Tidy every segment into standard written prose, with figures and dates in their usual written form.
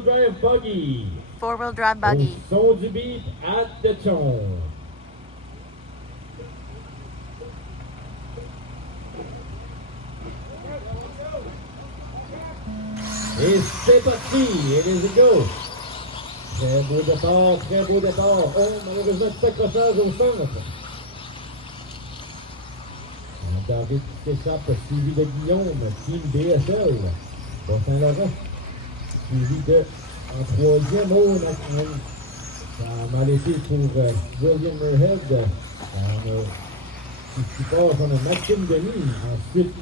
drive buggy. Four-wheel drive buggy. Au son du beat at the tone. Et c'est parti, et let's go. Très beau départ, très beau départ. Oh, malheureusement, petit accrochage au centre. David qui s'échappe, suivi de Guillaume, Team BSL. Bas-Saint-Laurent. Suivi de, en troisième, oh, ça a mal été pour William Murhead. Qui passe, on a Maxime Denis. Ensuite,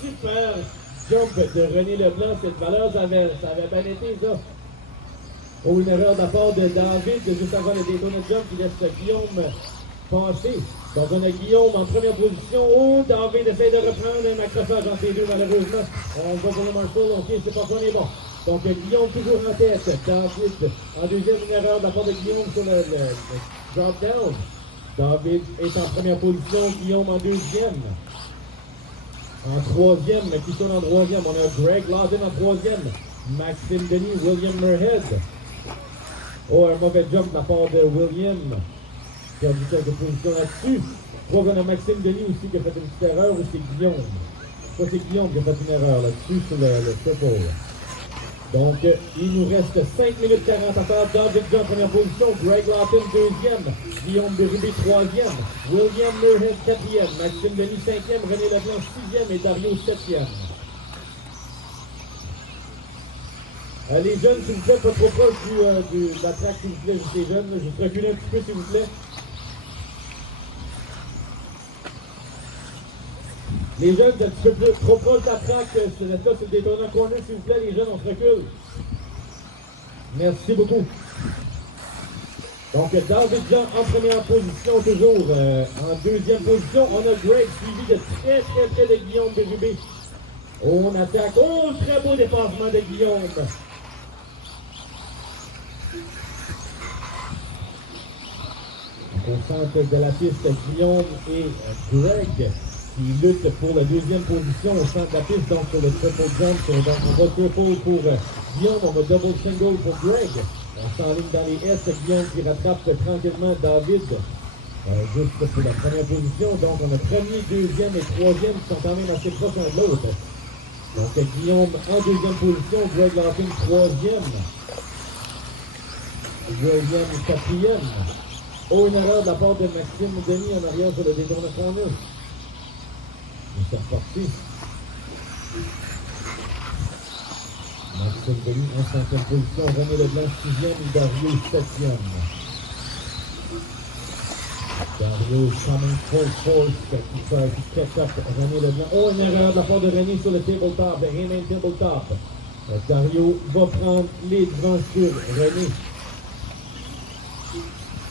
super jump de René Leblanc. Cette valeur, ça avait bien été, ça. Oh, une erreur de la part de David, juste avant le Daytona Jump, qui laisse Guillaume passer. Donc, on a Guillaume en première position. Oh, David essaie de reprendre un accrochage entre les deux, malheureusement. On va pour le Marshall, ok, c'est pas qu'on est bon. Donc, Guillaume toujours en tête. David en deuxième, une erreur de la part de Guillaume sur le drop down. David est en première position, Guillaume en deuxième. En troisième, qui sont en troisième, on a Greg Lawson en troisième. Maxime Denis, William Murhead. Oh, un mauvais jump de la part de William. Qui a perdu quelques positions là-dessus. Je crois qu'on a Maxime Denis aussi qui a fait une petite erreur, ou c'est Guillaume. Je crois que c'est Guillaume qui a fait une erreur là-dessus sur le triple. Donc, il nous reste 5 minutes 40 à faire. David John en première position, Greg Lawton deuxième, Guillaume Berube troisième, William Murhead quatrième, Maxime Denis cinquième, René Leblanc sixième et Dario septième. Les jeunes, s'il vous plaît, pas trop proche de la track, s'il vous plaît, juste les jeunes. Juste reculer un petit peu, s'il vous plaît. Les jeunes, un petit peu trop proche de la track, c'est là, c'est le Daytona Corner, s'il vous plaît, les jeunes, on se recule. Merci beaucoup. Donc, David Jean en première position, toujours. En deuxième position, on a Greg, suivi de très près de Guillaume Berube. On attaque. Oh, très beau dépassement de Guillaume. Au centre de la piste, Guillaume et Greg qui luttent pour la deuxième position au centre de la piste, donc pour le triple jump. Donc on va triple pour Guillaume, on va double single pour Greg. On s'enligne dans les S, Guillaume qui rattrape tranquillement David juste pour la première position. Donc on a premier, deuxième et troisième qui sont quand même assez proches l'un de l'autre. Donc Guillaume en deuxième position, Greg Lawton troisième, William quatrième. Oh, une erreur de la part de Maxime Denis en arrière sur le Daytona Corner. Ils sont repartis. Maxime Denis en cinquième position, René Leblanc sixième et Dario septième. Dario coming full force qui catch up René Leblanc. Oh, une erreur de la part de René sur le tabletop, le Rayman tabletop. Dario va prendre les devants sur René.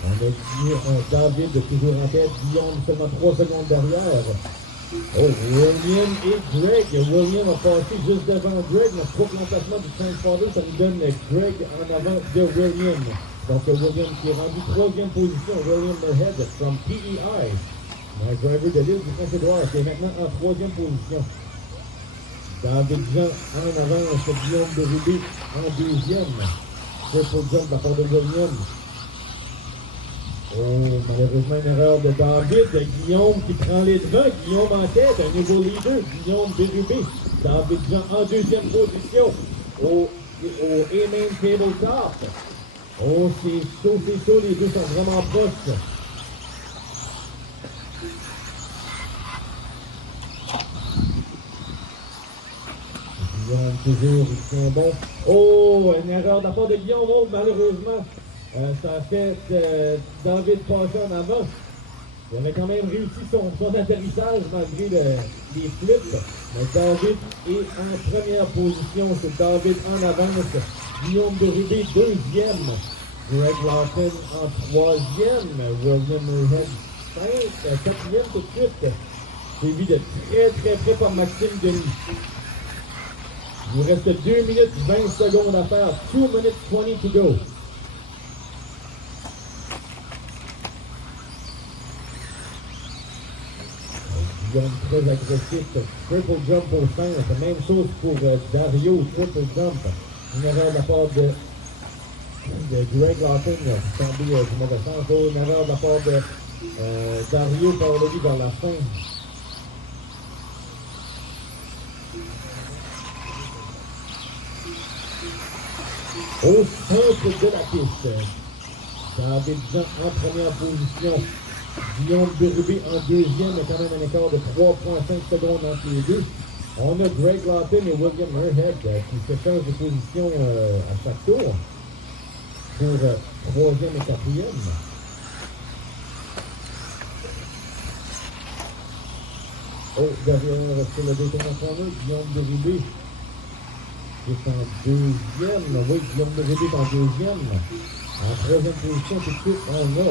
On a David toujours en tête, Guillaume seulement 3 secondes derrière. Oh, William et Greg. William a passé juste devant Greg. Notre propre remplacement du transporter, ça nous donne Greg en avant de William. Donc William qui est rendu troisième position. William Murhead from PEI. My driver de l'île du Prince-Édouard qui est maintenant en troisième position. David Jean en avance, Guillaume Berube en deuxième. Triple jump à part de William. Oh, malheureusement, une erreur de David. Guillaume qui prend les devants. Guillaume en tête, un nouveau leader. Guillaume Berube. David Jean en deuxième position. Au A-Main tabletop. Oh, c'est chaud. Les deux sont vraiment proches. Guillaume toujours, ils sont bons. Oh, une erreur de la part de Guillaume. Oh, malheureusement. Ça a fait David passer en avant. Il avait quand même réussi son atterrissage malgré les flips. Mais David est en première position. C'est David en avance. Guillaume Berube deuxième. Greg Lawton en troisième. William Murhead quatrième tout de suite. Suivi de très près par Maxime Denis. Il nous reste 2 minutes 20 secondes à faire. 2 minutes 20 to go. Guillaume très agressif, triple jump pour le centre, même chose pour Dario, triple jump. Une erreur de la part de Greg Lawton, qui est tombé du mauvais sens. Une erreur de la part de Dario Paolovi vers la fin. Au centre de la piste, David Jean en première position. Guillaume Bérubé en deuxième, mais quand même un écart de 3,5 secondes entre les deux. On a Greg Lawton et William Muirhead qui se changent de position à chaque tour pour troisième et quatrième. Derrière sur le détournement, Guillaume Bérubé est en deuxième. Oui, Guillaume Bérubé est en deuxième. En troisième position, tout de suite, on a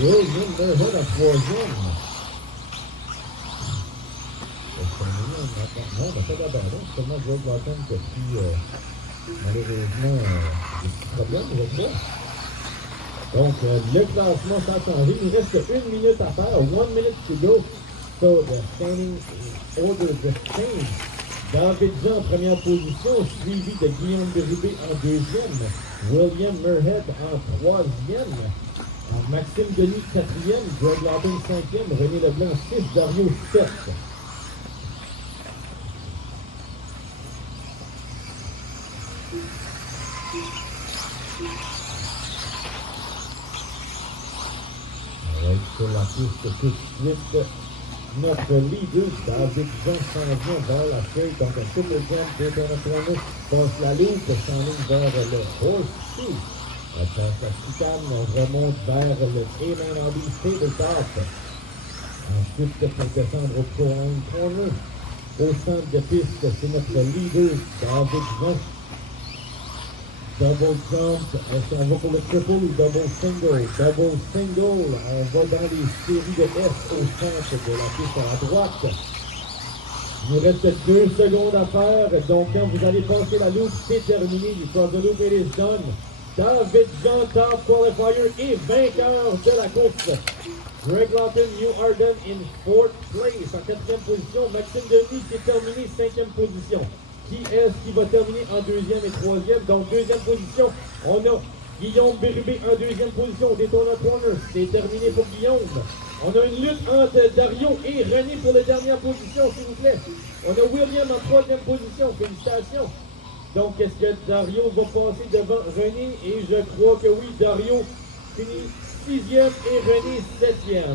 William Muirhead en troisième. Non, mais pas d'abandon, c'est seulement Greg Lawton qui a pris malheureusement des petits problèmes, je crois. Donc, le classement, ça a changé. Il reste 1 minute à faire, 1 minute to go. So, the standing order just changed. David Jean en première position, suivi de Guillaume Bérubé en deuxième. William Muirhead en troisième. Maxime Denis quatrième. Greg Lawton cinquième. René Leblanc 6. Dario 7. Sur la piste tout de suite, notre leader, David Jean, s'en vient vers la feuille, donc un triple jump, Daytona passe la loupe, s'enligne vers le horseshoe. Passe la chicane, on remonte vers le A-Man tabletop. Ensuite, pour descendre au Pro-Line Corner, au centre de piste, c'est notre leader, David Jean. Double jump, on va pour le triple ou double single. Double single, on va dans les séries de S au centre de la piste à droite. Il nous reste 2 secondes à faire, donc quand vous allez passer la loupe, c'est terminé. You cross the loop, it is done. David Jean, top qualifier et vainqueur de la course. Greg Lawton, you are done in 4th place. En 4e position, Maxime Denis qui est terminé 5e position. Qui est-ce qui va terminer en 2e et 3e? Donc, 2e position, on a Guillaume Bérubé en 2e position. Daytona Corner, c'est terminé pour Guillaume. On a une lutte entre Dario et René pour la dernière position, s'il vous plaît. On a William en 3e position. Félicitations. Donc, est-ce que Dario va passer devant René? Et je crois que oui, Dario finit 6e et René 7e.